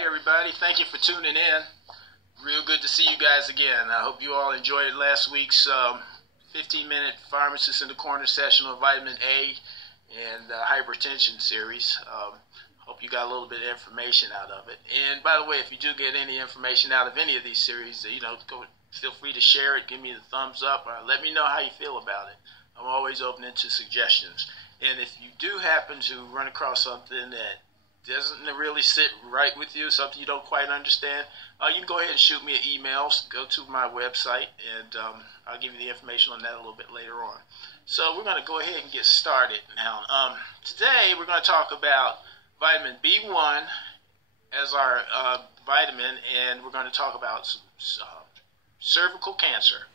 Hey everybody, thank you for tuning in. Real good to see you guys again. I hope you all enjoyed last week's 15-minute Pharmacist in the Corner session on vitamin A and hypertension series. Hope you got a little bit of information out of it. And by the way, if you do get any information out of any of these series, feel free to share it, give me the thumbs up, or let me know how you feel about it. I'm always open to suggestions. And if you do happen to run across something that doesn't really sit right with you, something you don't quite understand, you can go ahead and shoot me an email. Go to my website, and I'll give you the information on that a little bit later on. So we're going to go ahead and get started now. Today we're going to talk about vitamin B1 as our vitamin, and we're going to talk about cervical cancer.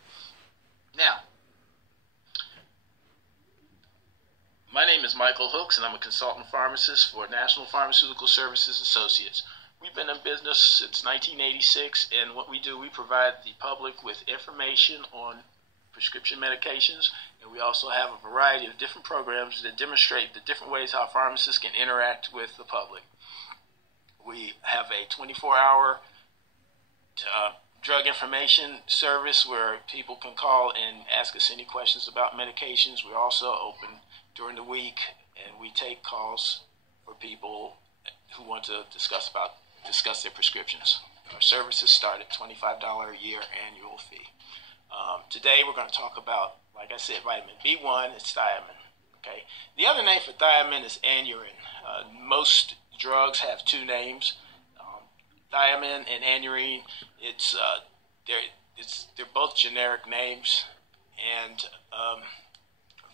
Now, my name is Michael Hooks, and I'm a consultant pharmacist for National Pharmaceutical Services Associates. We've been in business since 1986, and what we do, we provide the public with information on prescription medications, and we also have a variety of different programs that demonstrate the different ways how pharmacists can interact with the public. We have a 24-hour drug information service where people can call and ask us any questions about medications. We're also open during the week, and we take calls for people who want to discuss their prescriptions. Our services start at $25 a year annual fee. Today we're going to talk about, like I said, vitamin B1. It's thiamine. Okay. The other name for thiamine is anurin. Most drugs have two names, thiamine and anurin. They're both generic names, and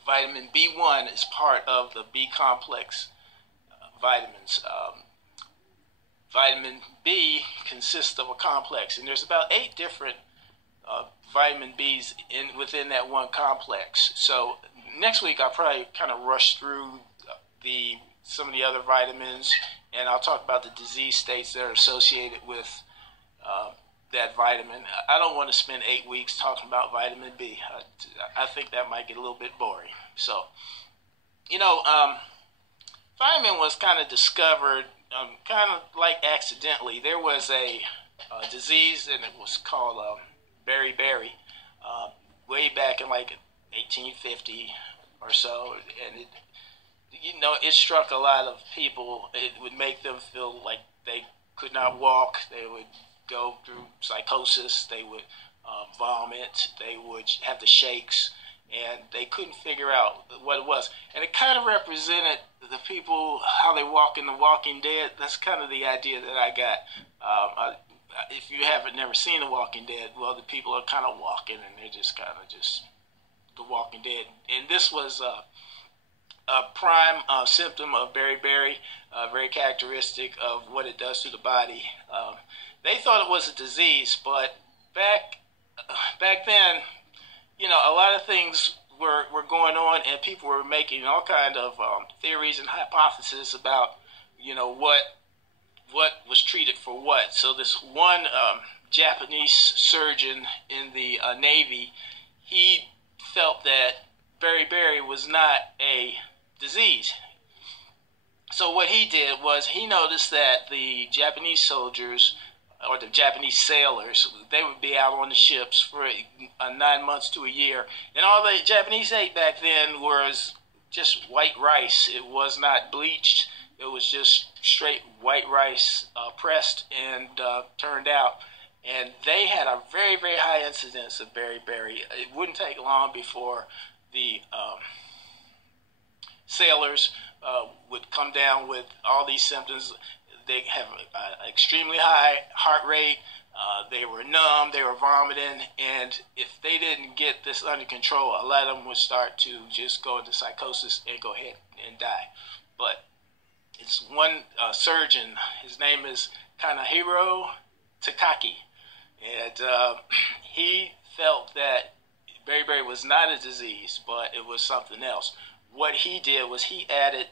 vitamin B1 is part of the B complex vitamins. Vitamin B consists of a complex, and there's about 8 different vitamin Bs within that one complex. So next week I'll probably kind of rush through some of the other vitamins, and I'll talk about the disease states that are associated with that vitamin. I don't want to spend 8 weeks talking about vitamin B. I think that might get a little bit boring. So, vitamin was kind of discovered kind of like accidentally. There was a disease, and it was called beriberi, way back in like 1850 or so, and it struck a lot of people. It would make them feel like they could not walk. They would go through psychosis, they would vomit, they would have the shakes, and they couldn't figure out what it was. And it kind of represented the people, how they walk in The Walking Dead. That's kind of the idea that I got. If you haven't never seen The Walking Dead, well, the people are kind of walking, and they're just kind of just The Walking Dead. And this was a prime symptom of beriberi, very characteristic of what it does to the body. They thought it was a disease, but back then, a lot of things were going on, and people were making all kind of theories and hypotheses about, what was treated for what. So this one Japanese surgeon in the Navy, he felt that beriberi was not a disease. So what he did was he noticed that the Japanese soldiers, or the Japanese sailors, they would be out on the ships for 9 months to a year, and all the Japanese ate back then was just white rice. It was not bleached. It was just straight white rice, pressed and turned out. And they had a very, very high incidence of beriberi. It wouldn't take long before the sailors would come down with all these symptoms. They have an extremely high heart rate. They were numb. They were vomiting. And if they didn't get this under control, a lot of them would start to just go into psychosis and go ahead and die. But it's one surgeon. His name is Kanehiro Takaki. And he felt that beriberi was not a disease, but it was something else. What he did was he added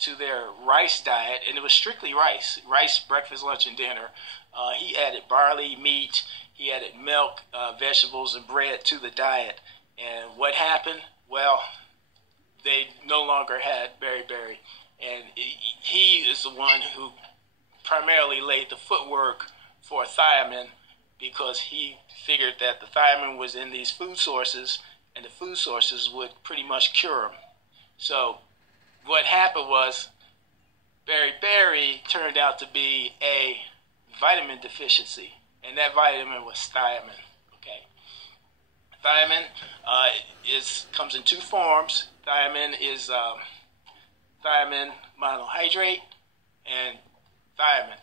to their rice diet, and it was strictly rice, breakfast, lunch, and dinner. He added barley, meat, he added milk, vegetables, and bread to the diet. And what happened? Well, they no longer had beriberi. And he is the one who primarily laid the footwork for thiamine because he figured that the thiamine was in these food sources, and the food sources would pretty much cure him. So what happened was beriberi turned out to be a vitamin deficiency, and that vitamin was thiamine. Okay, thiamine comes in two forms. Thiamine is thiamine monohydrate and thiamine.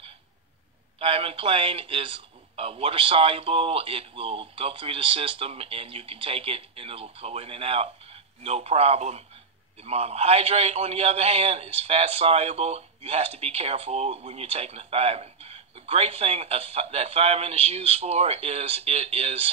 Thiamine plain is water soluble. It will go through the system, and you can take it, and it'll go in and out, no problem. The monohydrate, on the other hand, is fat soluble. You have to be careful when you're taking the thiamine. The great thing that thiamine is used for is it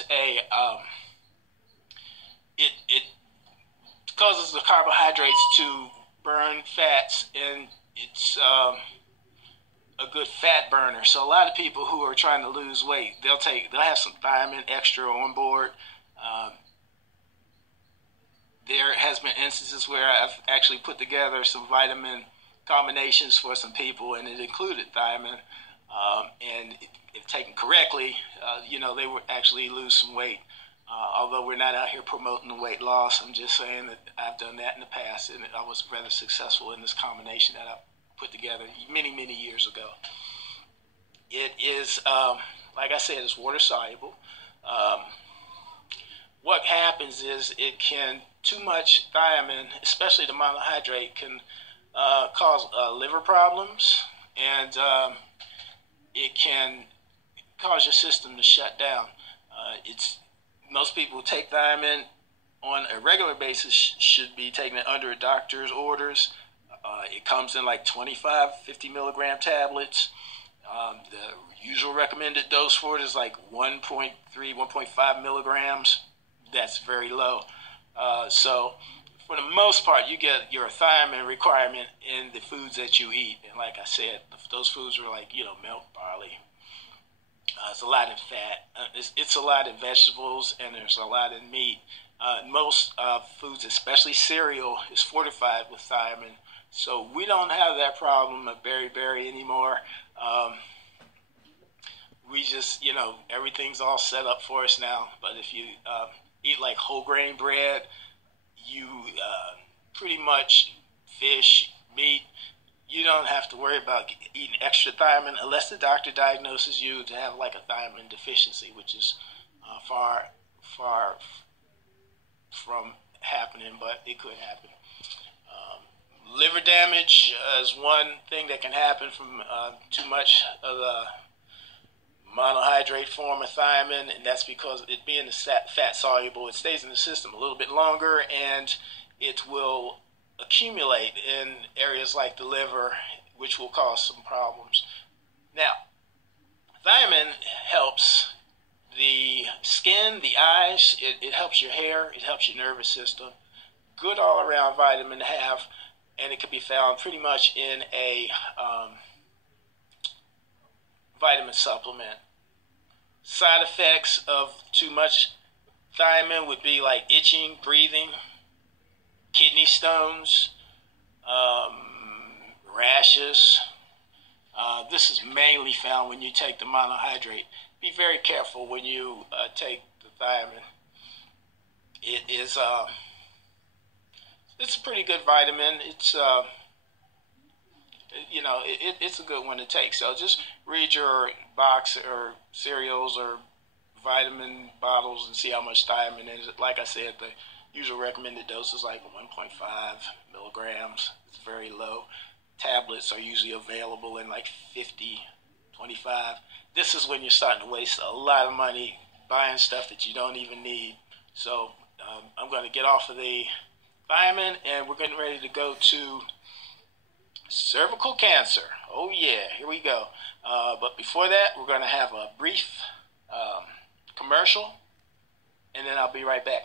causes the carbohydrates to burn fats, and it's a good fat burner. So a lot of people who are trying to lose weight, they'll have some thiamine extra on board. There has been instances where I've actually put together some vitamin combinations for some people, and it included thiamine. And if taken correctly, they would actually lose some weight. Although we're not out here promoting the weight loss, I'm just saying that I've done that in the past, and I was rather successful in this combination that I put together many, many years ago. It is, like I said, it's water soluble. What happens is too much thiamine, especially the monohydrate, can cause liver problems, and it can cause your system to shut down. Most people who take thiamine on a regular basis should be taking it under a doctor's orders. It comes in like 25, 50 milligram tablets. The usual recommended dose for it is like 1.3, 1.5 milligrams. That's very low. So for the most part, you get your thiamine requirement in the foods that you eat. And like I said, those foods are like, milk, barley. It's a lot in fat. It's a lot in vegetables, and there's a lot in meat. Most foods, especially cereal, is fortified with thiamine. So we don't have that problem of beriberi anymore. We just, everything's all set up for us now. But if you eat like whole grain bread, you pretty much fish, meat, you don't have to worry about eating extra thiamine unless the doctor diagnoses you to have like a thiamine deficiency, which is far from happening, but it could happen. Liver damage is one thing that can happen from too much of the monohydrate form of thiamine, and that's because it being fat soluble, it stays in the system a little bit longer, and it will accumulate in areas like the liver, which will cause some problems. Now, thiamine helps the skin, the eyes, it helps your hair, it helps your nervous system. Good all-around vitamin to have, and it can be found pretty much in a vitamin supplement. Side effects of too much thiamine would be like itching, breathing, kidney stones, rashes. This is mainly found when you take the monohydrate. Be very careful when you take the thiamine. It's a pretty good vitamin. It's it's a good one to take. So just read your box or cereals or vitamin bottles and see how much thiamine is. Like I said, the usual recommended dose is like 1.5 milligrams. It's very low. Tablets are usually available in like 50, 25. This is when you're starting to waste a lot of money buying stuff that you don't even need. So I'm going to get off of the thiamine, and we're getting ready to go to cervical cancer. Oh yeah, here we go. But before that, we're going to have a brief commercial, and then I'll be right back.